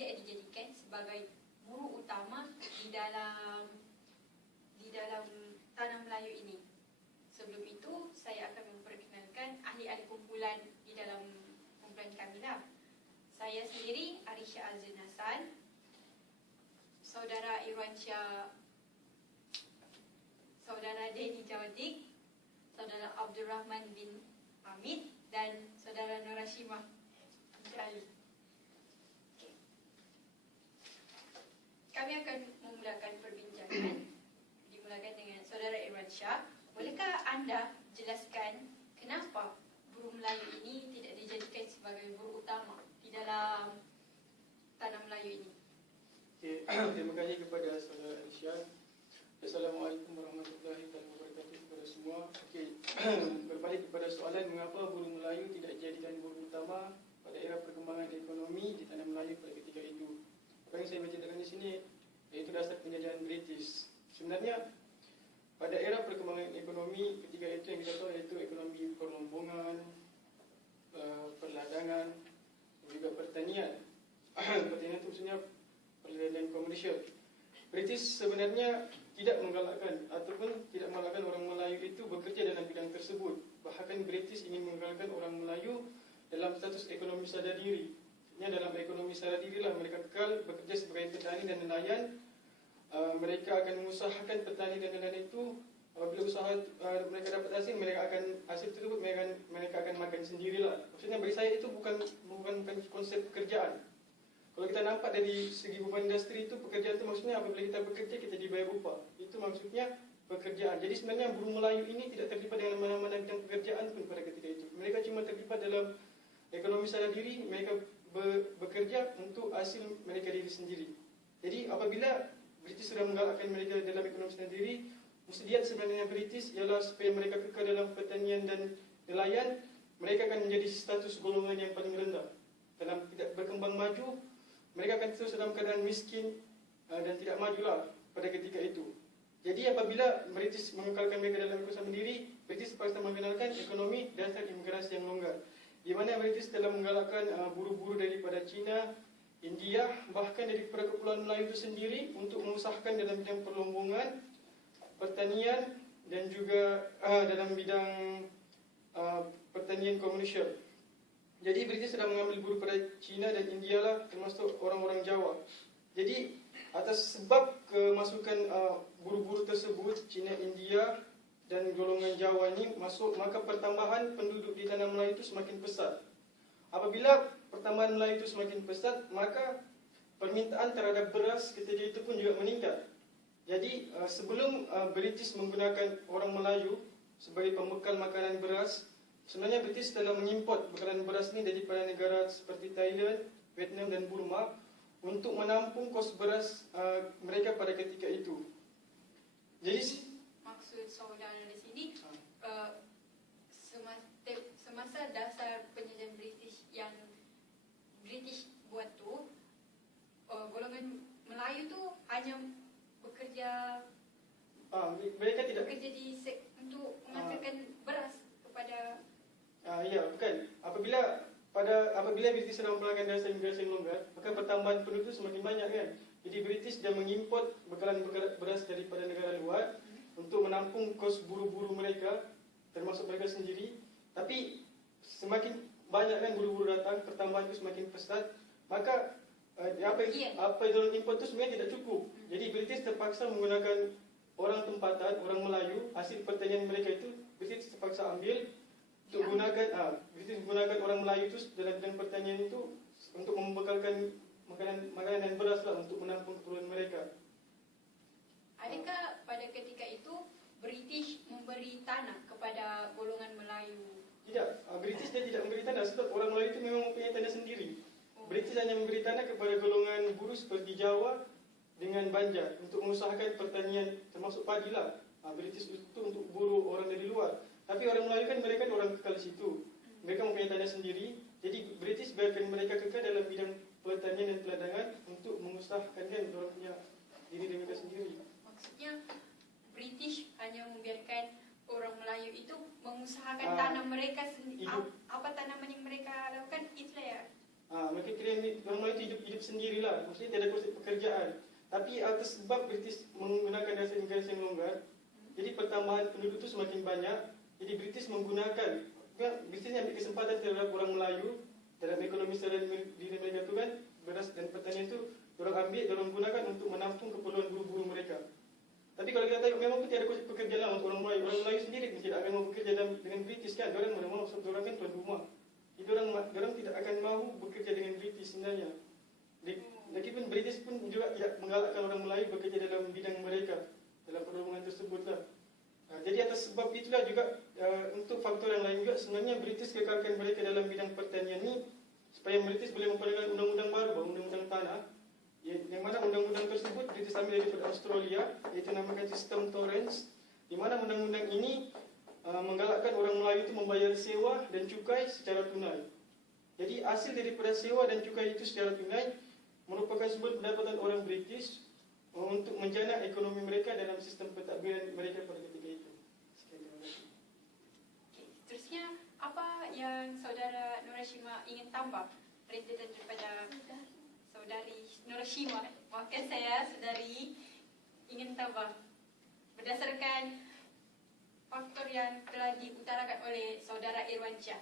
tidak dijadikan sebagai buruh utama di dalam tanah Melayu ini. Sebelum itu, saya akan memperkenalkan ahli-ahli kumpulan di dalam kumpulan kami lah. Saya sendiri, Arisha Azrin Hasan, Saudara Irwansyah, Saudara Denny Jawadik, Saudara Abdul Rahman bin Hamid, dan Saudara Nurashimah Jali. Okay. Kami akan memulakan perbincangan. Dimulakan dengan Saudara Irwansyah. Bolehkah anda jelaskan kenapa buruh Melayu ini tidak dijadikan sebagai buruh utama di dalam tanah Melayu ini? Okay. Terima kasih kepada Saudara Arisha. Assalamualaikum warahmatullahi wabarakatuh kepada semua. Okay. Berbalik kepada soalan mengapa buruh Melayu tidak dijadikan buruh utama pada era perkembangan ekonomi di tanah Melayu pada ketika itu. Apa yang saya bacakan di sini iaitu dasar penjajahan British. Sebenarnya pada era perkembangan ekonomi ketika itu yang kita tahu iaitu ekonomi perlombongan, perladangan, juga pertanian. Pertanian itu maksudnya perladangan komersial. British sebenarnya tidak menggalakkan ataupun tidak menggalakkan orang Melayu itu bekerja dalam bidang tersebut. Bahkan British ingin menggalakkan orang Melayu dalam status ekonomi sadar diri. Maksudnya dalam ekonomi sadar dirilah mereka kekal bekerja sebagai petani dan nelayan. Mereka akan mengusahakan petani dan nelayan itu apabila usaha mereka dapat hasil, hasil tersebut mereka akan makan sendirilah. Maksudnya bagi saya itu bukan konsep pekerjaan. Kalau kita nampak dari segi beban industri itu, pekerjaan itu maksudnya apabila kita bekerja kita dibayar upah. Itu maksudnya pekerjaan. Jadi sebenarnya buruh Melayu ini tidak terlibat dengan mana-mana bidang pekerjaan pun pada ketika itu. Mereka cuma terlibat dalam ekonomi sadar diri. Mereka bekerja untuk hasil mereka diri sendiri. Jadi apabila British sudah menggalakkan mereka dalam ekonomi sendiri, muslihat sebenarnya British ialah supaya mereka kekal dalam pertanian dan nelayan, mereka akan menjadi status golongan yang paling rendah. Dalam tidak berkembang maju, mereka akan terus dalam keadaan miskin dan tidak majulah pada ketika itu. Jadi apabila British mengekalkan mereka dalam ekonomi sendiri, British terpaksa mengenalkan ekonomi dasar imigrasi yang longgar, di mana British telah menggalakkan buruh-buruh daripada China, India, bahkan dari Kepulauan Melayu itu sendiri untuk mengusahakan dalam bidang perlombongan, pertanian dan juga dalam bidang pertanian komersial. Jadi British sedang mengambil buruh pada China dan India lah, termasuk orang-orang Jawa. Jadi atas sebab kemasukan buruh-buruh tersebut, China, India dan golongan Jawa ini masuk, maka pertambahan penduduk di tanah Melayu itu semakin pesat. Apabila pertambahan Melayu itu semakin pesat, maka permintaan terhadap beras ketika itu pun juga meningkat. Jadi sebelum British menggunakan orang Melayu sebagai pembekal makanan beras, sebenarnya British telah mengimport bekalan beras ini daripada negara seperti Thailand, Vietnam dan Burma untuk menampung kos beras mereka pada ketika itu. Jadi maksud saudara di sini semasa dasar penjajahan British yang British buat tu, golongan Melayu tu hanya bekerja mereka tidak bekerja untuk menghasilkan beras kepada ya, bukan. Apabila British sedang melakukan dasar imigrasi yang longgar, maka pertambahan penduduk semakin banyak kan. Jadi British sudah mengimport bekalan beras daripada negara luar untuk menampung kos buruh-buruh mereka, termasuk mereka sendiri. Tapi semakin banyak kan buruh-buruh datang, pertambahan itu semakin pesat, maka apa yang import itu sebenarnya tidak cukup. Jadi British terpaksa menggunakan orang tempatan, orang Melayu, hasil pertanian mereka itu British terpaksa ambil untuk British menggunakan orang Melayu itu dalam bidang pertanian itu untuk membekalkan makanan dan beras lah untuk menampung keperluan mereka. Adakah pada ketika itu British memberi tanah kepada golongan Melayu? Tidak, British dia tidak memberi tanah sebab orang Melayu itu memang mempunyai tanah sendiri. British hanya memberi tanah kepada golongan buruh seperti Jawa dengan Banjar untuk mengusahakan pertanian termasuk padi lah. British itu untuk buruh orang dari luar. Tapi orang Melayu kan mereka orang kekal di situ. Mereka mempunyai tanah sendiri. Jadi British biarkan mereka kekal dalam bidang pertanian dan peladangan untuk mengusahakan kan orang punya diri mereka sendiri. Maksudnya British hanya membiarkan orang Melayu itu mengusahakan tanah mereka sendiri. Apa tanaman yang mereka lakukan itulah ya. Mereka kira orang Melayu itu hidup sendirilah, maksudnya tidak ada konsep pekerjaan. Tapi atas sebab British menggunakan dasar imigrasi yang longgar, jadi pertambahan penduduk itu semakin banyak. Jadi British British ambil kesempatan terhadap orang Melayu dalam ekonomi secara diri mereka itu kan, beras dan pertanian itu orang gunakan untuk menampung keperluan buruh-buruh mereka. Tapi kalau kita tengok, memang pun tiada konsep pekerjaan untuk orang Melayu. Orang Melayu sendiri tidak akan mau bekerja dengan British kan. Orang mana mau, sebab orang kan tuan rumah. Jadi orang tidak akan mahu bekerja dengan British sebenarnya. Lagipun British pun juga tidak menggalakkan orang Melayu bekerja dalam bidang mereka, dalam perhubungan tersebutlah. Jadi atas sebab itulah juga untuk faktor yang lain juga sebenarnya British kekalkan mereka dalam bidang pertanian ini supaya British boleh memperoleh undang-undang baru, undang-undang tanah, yang mana undang-undang tersebut British ambil daripada Australia, iaitu namakan sistem Torrens, di mana undang-undang ini menggalakkan orang Melayu itu membayar sewa dan cukai secara tunai. Jadi hasil daripada sewa dan cukai itu secara tunai merupakan sumber pendapatan orang British untuk menjana ekonomi mereka dalam sistem pentadbiran mereka pada ketika itu. Sekian, terima kasih. Terusnya, apa yang Saudara Nurashima ingin tambah rentetan daripada Saudari Nurashima? Maafkan saya, Saudari ingin tambah berdasarkan faktor yang telah diutarakan oleh Saudara Irwansyah.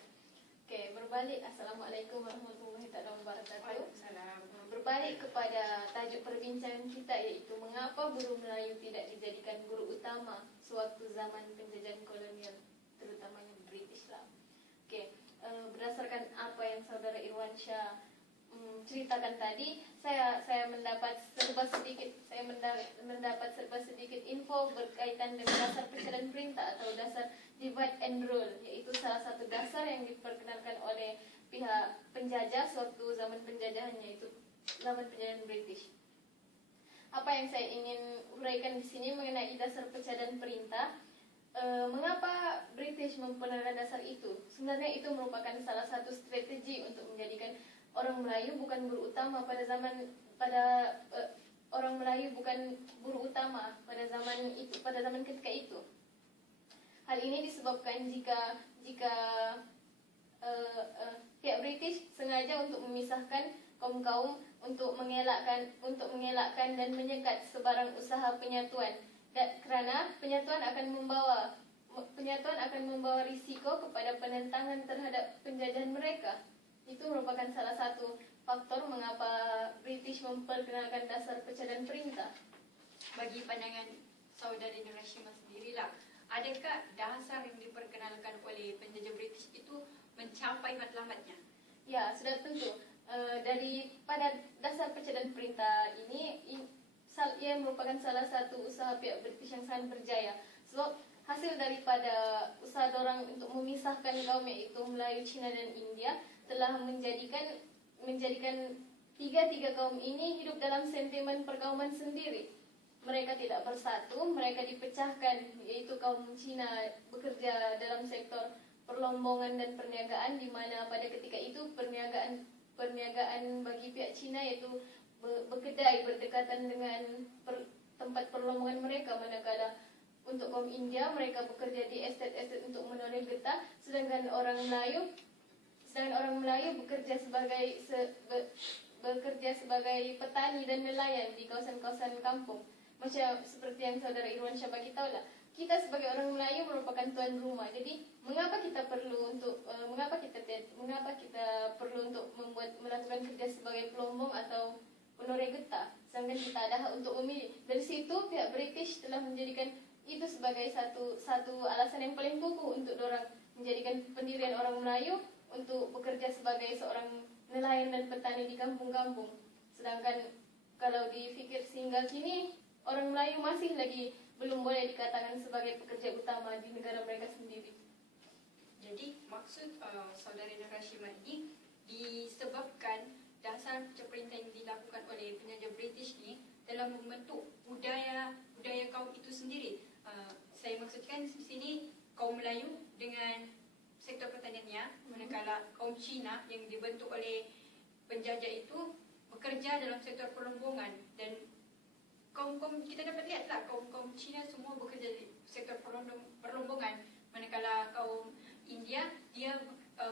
Okey, berbalik. Assalamualaikum warahmatullahi wabarakatuh. Waalaikumsalam. Berbalik kepada tajuk perbincangan kita, iaitu mengapa buruh Melayu tidak dijadikan buruh utama sewaktu zaman penjajahan kolonial, terutamanya British lah. Okey, berdasarkan apa yang Saudara Irwansyah ceritakan tadi, saya mendapat serba sedikit info berkaitan dengan dasar pencarian perintah atau dasar divide and rule, iaitu salah satu dasar yang diperkenalkan oleh pihak penjajah sewaktu zaman penjajahannya, itu zaman penjajahan British. Apa yang saya ingin uraikan di sini mengenai dasar pencarian perintah, mengapa British memperkenalkan dasar itu? Sebenarnya itu merupakan salah satu strategi untuk menjadikan orang Melayu bukan buruh utama orang Melayu bukan buruh utama pada zaman ketika itu. Hal ini disebabkan jika pihak British sengaja untuk memisahkan kaum-kaum untuk mengelakkan dan menyekat sebarang usaha penyatuan. Kerana penyatuan akan membawa risiko kepada penentangan terhadap penjajahan mereka. Itu merupakan salah satu faktor mengapa British memperkenalkan dasar pencarian perintah. Bagi pandangan Saudari Nurashima sendirilah, adakah dasar yang diperkenalkan oleh penjajah British itu mencapai matlamatnya? Ya, sudah tentu. Daripada dasar pencarian perintah ini, ia merupakan salah satu usaha pihak British yang sangat berjaya. Sebab hasil daripada usaha dorang untuk memisahkan kaum, iaitu Melayu, Cina dan India, telah menjadikan tiga kaum ini hidup dalam sentimen perkauman sendiri. Mereka tidak bersatu, mereka dipecahkan, yaitu kaum Cina bekerja dalam sektor perlombongan dan perniagaan, di mana pada ketika itu perniagaan bagi pihak Cina yaitu berkedai berdekatan dengan tempat perlombongan mereka, manakala untuk kaum India mereka bekerja di estet-estet untuk menoleh getah, sedangkan orang Melayu bekerja sebagai petani dan nelayan di kawasan-kawasan kampung. Macam seperti yang Saudara Irwansyah bagi tahu lah, kita sebagai orang Melayu merupakan tuan rumah. Jadi mengapa kita perlu untuk melakukan kerja sebagai pelombong atau penoreh getah, sedangkan kita ada hak untuk memilih. Dari situ pihak British telah menjadikan itu sebagai satu alasan yang paling kukuh untuk orang menjadikan pendirian orang Melayu untuk bekerja sebagai seorang nelayan dan petani di kampung-kampung. Sedangkan kalau difikir sehingga kini, orang Melayu masih lagi belum boleh dikatakan sebagai pekerja utama di negara mereka sendiri. Jadi maksud Saudari Nurashima ini disebabkan dasar perintah yang dilakukan oleh penjajah British ini dalam membentuk budaya kaum itu sendiri. Saya maksudkan di sini kaum Melayu dengan sektor pertaniannya, manakala kaum Cina yang dibentuk oleh penjajah itu bekerja dalam sektor perlombongan, dan kaum kita dapat lihatlah kaum Cina semua bekerja di sektor perlombongan, manakala kaum India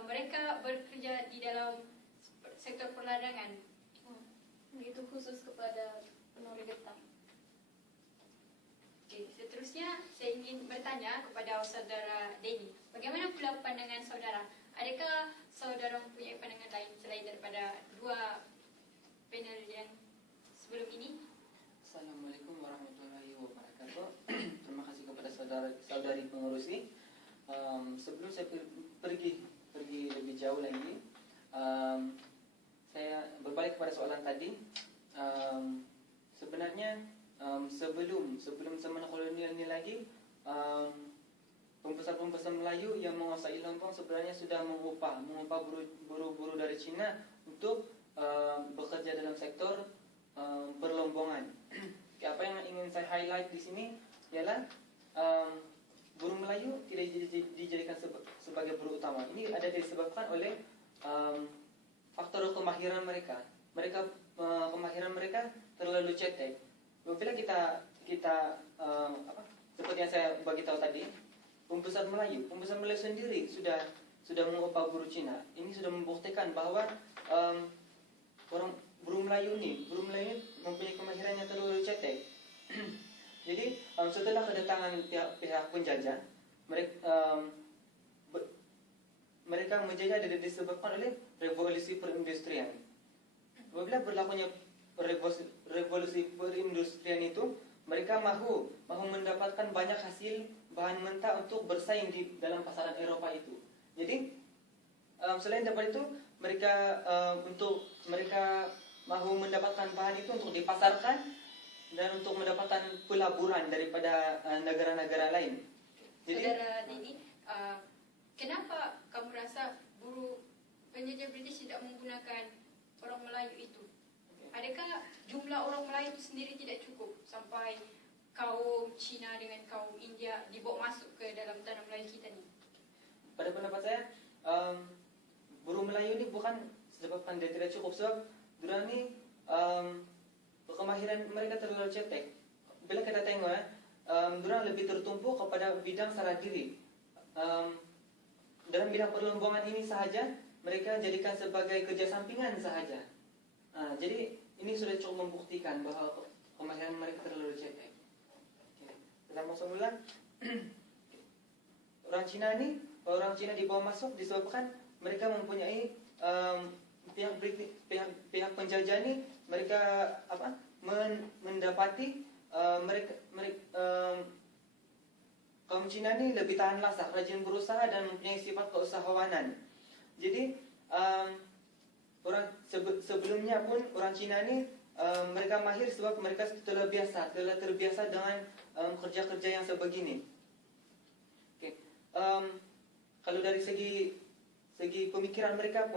mereka bekerja di dalam sektor perladangan, bertanya kepada saudara Denny, bagaimana pula pandangan saudara? Adakah saudara mempunyai pandangan lain selain daripada dua panel yang sebelum ini? Assalamualaikum warahmatullahi wabarakatuh. Terima kasih kepada saudari pengurusi. Sebelum saya pergi lebih jauh lagi, saya berbalik kepada soalan tadi. Sebenarnya sebelum zaman kolonial ini lagi, pembesar Melayu yang menguasai Lombok sebenarnya sudah mengupah buruh-buruh dari Cina untuk bekerja dalam sektor perlombongan. Apa yang ingin saya highlight di sini ialah buruh Melayu tidak dijadikan sebagai buruh utama. Ini ada disebabkan oleh faktor kemahiran mereka. Kemahiran mereka terlalu cetek. Bila kita seperti yang saya bagi tahu tadi, pembesar Melayu sendiri sudah mengupah buruh Cina. Ini sudah membuktikan bahwa buruh Melayu ini mempunyai kemahiran yang terlalu cetek. Jadi setelah kedatangan pihak penjajah, mereka menjajah disebabkan oleh revolusi perindustrian. Apabila berlakunya revolusi perindustrian itu, mereka mahu mendapatkan banyak hasil bahan mentah untuk bersaing di dalam pasaran Eropa itu. Jadi selain daripada itu, mereka mahu mendapatkan bahan itu untuk dipasarkan dan untuk mendapatkan pelaburan daripada negara-negara lain. Jadi, saudara Denny, kenapa kamu rasa buruh penjajah British tidak menggunakan orang Melayu itu? Adakah jumlah orang Melayu itu sendiri tidak cukup sampai kaum Cina dengan kaum India dibawa masuk ke dalam tanah Melayu kita ni? pada pendapat saya, buruh Melayu ini bukan sebabkan dia tidak cukup, sebab durang ni kemahiran mereka terlalu cetek. Bila kita tengok durang lebih tertumpu kepada bidang saraf diri. Dalam bidang perlombongan ini sahaja mereka jadikan sebagai kerja sampingan sahaja. Jadi ini sudah cukup membuktikan bahawa kemahiran mereka terlalu cetek. Kita masuk mula. Orang Cina dibawa masuk disebabkan mereka mempunyai pihak penjajah ni mereka mendapati kaum Cina ni lebih tahan lasak, rajin berusaha dan mempunyai sifat keusahawanan. Jadi sebelumnya pun orang Cina ni mereka mahir sebab mereka telah terbiasa dengan kerja-kerja yang sebegini. Okay. Kalau dari segi pemikiran mereka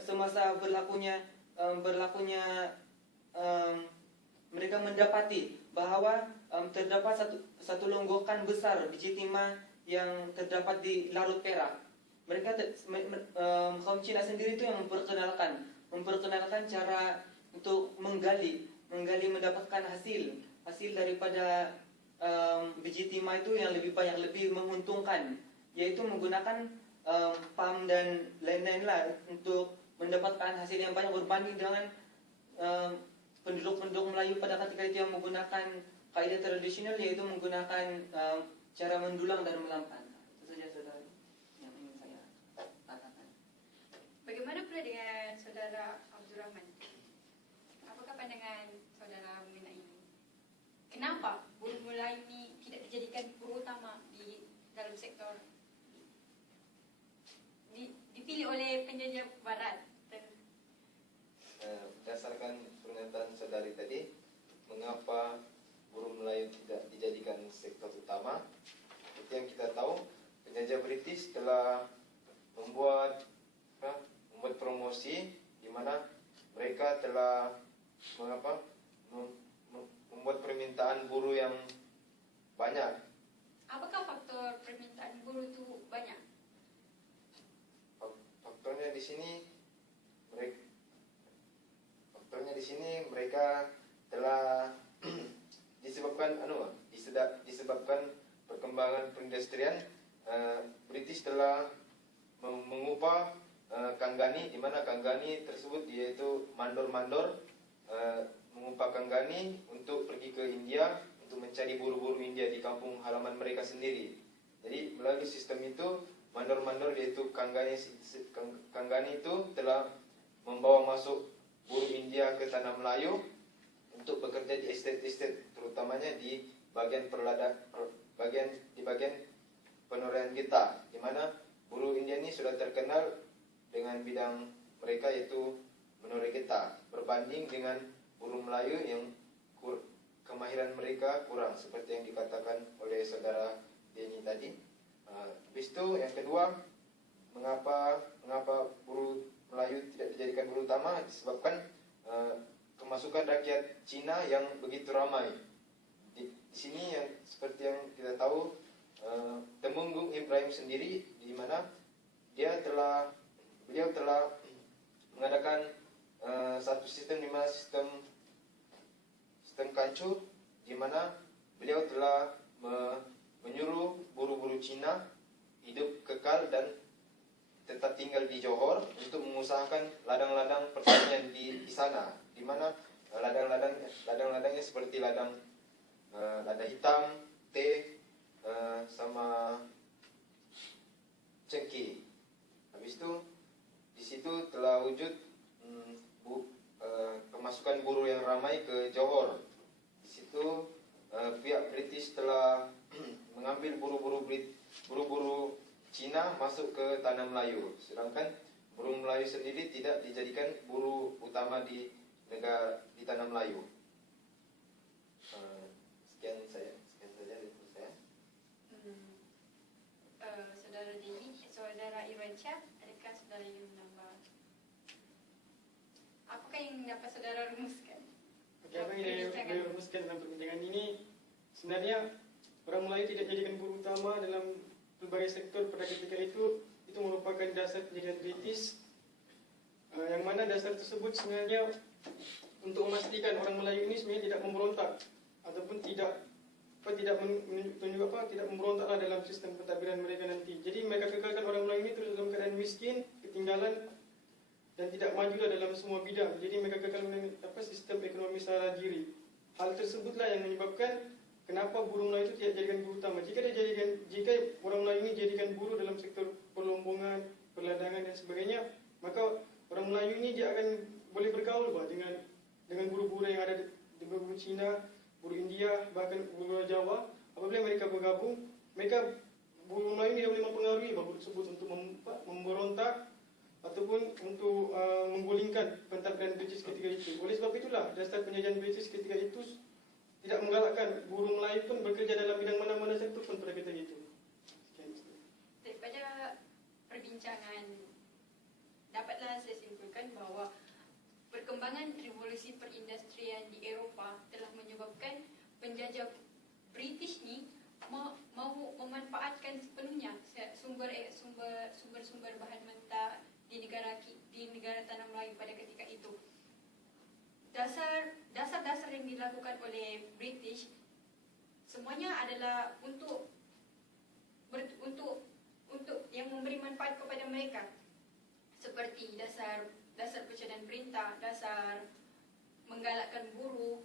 semasa berlakunya mereka mendapati bahawa terdapat satu longgokan besar biji timah yang terdapat di Larut Perak. Kaum Cina sendiri itu yang memperkenalkan cara untuk menggali mendapatkan hasil daripada biji timah itu yang lebih banyak, lebih menguntungkan, yaitu menggunakan palm dan lain-lain lah untuk mendapatkan hasil yang banyak berbanding dengan penduduk Melayu pada ketika itu yang menggunakan kaidah tradisional, yaitu menggunakan cara mendulang dan melampan. Itu saja saudara yang ingin saya katakan. Bagaimana pula dengan saudara Abdul Rahman? Apakah pandangan saudara mengenai ini? Kenapa buruh Melayu ini tidak dijadikan buruh utama di dalam sektor dipilih oleh penjajah Barat? Berdasarkan pernyataan saudari tadi, mengapa buruh Melayu tidak dijadikan sektor utama? Seperti yang kita tahu, penjajah British telah membuat promosi di mana mereka telah membuat permintaan buruh yang banyak. Apakah faktor permintaan buruh itu banyak? Faktornya di sini mereka telah disebabkan perkembangan perindustrian. British telah mengubah Kanggani, di mana Kanggani tersebut yaitu mandor-mandor mengubah Kanggani untuk pergi ke India untuk mencari buru-buru India di kampung halaman mereka sendiri. Jadi melalui sistem itu, mandor-mandor yaitu Kanggani itu telah membawa masuk buruh India ke tanah Melayu untuk bekerja di estate-estate, terutamanya di bagian bagian penuraian getah, di mana buruh India ini sudah terkenal dengan bidang mereka yaitu menurai getah, berbanding dengan buruh Melayu yang kemahiran mereka kurang, seperti yang dikatakan oleh saudara Denny tadi. Habis itu yang kedua, mengapa buruh Melayu tidak dijadikan buruh utama? Disebabkan kemasukan rakyat Cina yang begitu ramai. Di sini yang seperti yang kita tahu, Temenggung Ibrahim sendiri, di mana beliau telah mengadakan satu sistem, di mana sistem kancu, di mana beliau telah menyuruh buruh-buruh Cina hidup kekal dan tetap tinggal di Johor untuk mengusahakan ladang-ladang pertanian di sana, di mana ladang-ladangnya seperti lada hitam, teh, sama cengkeh. Habis itu di situ telah wujud kemasukan buruh yang ramai ke Johor. Di situ pihak British telah mengambil buruh-buruh Cina masuk ke tanah Melayu, sedangkan buruh Melayu sendiri tidak dijadikan buruh utama di tanah Melayu. Sekian saja dari saya. Saudara Denny, saudara Irwansyah, adakah saudara ingin menambah? Apakah yang dapat saudara rumuskan? Okey, apa yang saya rumuskan dalam perbincangan ini, sebenarnya orang Melayu tidak dijadikan buruh utama dalam berbagai sektor pada ketika itu merupakan dasar pendirian British, yang mana dasar tersebut sebenarnya untuk memastikan orang Melayu ini sebenarnya tidak memberontak ataupun tidak memberontaklah dalam sistem pentadbiran mereka nanti. Jadi mereka kekalkan orang Melayu ini terus dalam keadaan miskin, ketinggalan dan tidak majulah dalam semua bidang. Jadi mereka kekal sistem ekonomi secara diri. Hal tersebutlah yang menyebabkan kenapa buruh Melayu itu tidak dijadikan buruh utama. Jika orang Melayu ini dijadikan buruh dalam sektor perlombongan, perladangan dan sebagainya, maka orang Melayu ini dia akan boleh bergaul dengan buruh-buruh yang ada di buruh Cina, buruh India, bahkan buruh Jawa. Apabila mereka bergabung, buruh Melayu ini dia boleh mempengaruhi buruh tersebut untuk memberontak ataupun untuk menggulingkan pentadbiran British ketika itu. Oleh sebab itulah dasar penjajahan British ketika itu tidak menggalakkan buruh Melayu pun bekerja dalam bidang mana-mana sektor pun pada ketika itu. Daripada perbincangan, dapatlah saya simpulkan bahawa perkembangan revolusi perindustrian di Eropah telah menyebabkan penjajah British ni mahu memanfaatkan sepenuhnya sumber-sumber bahan mentah di negara tanah Melayu pada ketika itu. Dasar-dasar yang dilakukan oleh British semuanya adalah untuk yang memberi manfaat kepada mereka, seperti dasar percadaan perintah, dasar menggalakkan buruh,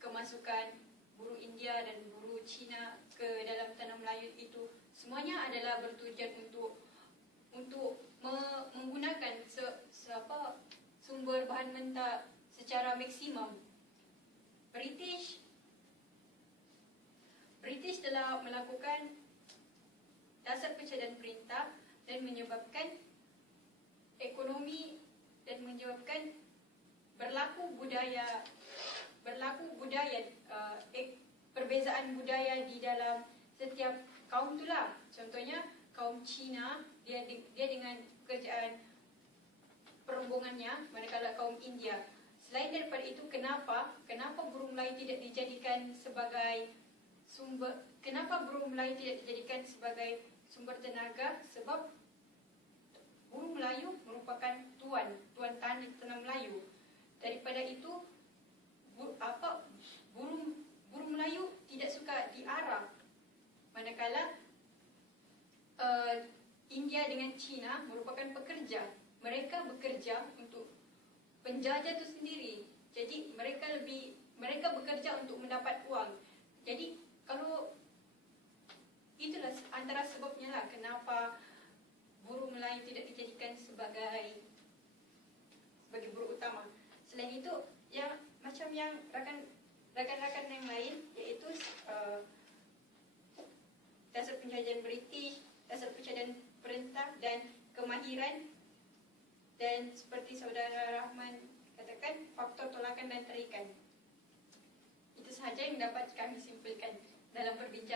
kemasukan buruh India dan buruh Cina ke dalam tanah Melayu itu semuanya adalah bertujuan untuk menggunakan sumber bahan mentah secara maksimum. British telah melakukan dasar percadaan perintah dan menyebabkan ekonomi dan menyebabkan berlaku perbezaan budaya di dalam setiap kaum itulah. Contohnya kaum Cina dia dengan kerjaan perombongannya, manakala kaum India. Selain daripada itu, kenapa buruh Melayu tidak dijadikan sebagai sumber tenaga? Sebab buruh Melayu merupakan tuan tanah Melayu. Daripada itu buruh Melayu tidak suka diarah, manakala India dengan Cina merupakan pekerja. Mereka bekerja untuk penjajah itu sendiri. Jadi mereka bekerja untuk mendapat uang. Jadi kalau itulah antara sebabnya lah kenapa buruh Melayu tidak dijadikan sebagai buruh utama. Selain itu, yang macam yang rakan-rakan yang lain, iaitu dasar penjajahan British, dasar penjajahan perintah dan kemahiran, dan seperti saudara Rahman katakan, faktor tolakan dan terikan. Itu sahaja yang dapat kami simpulkan dalam perbincangan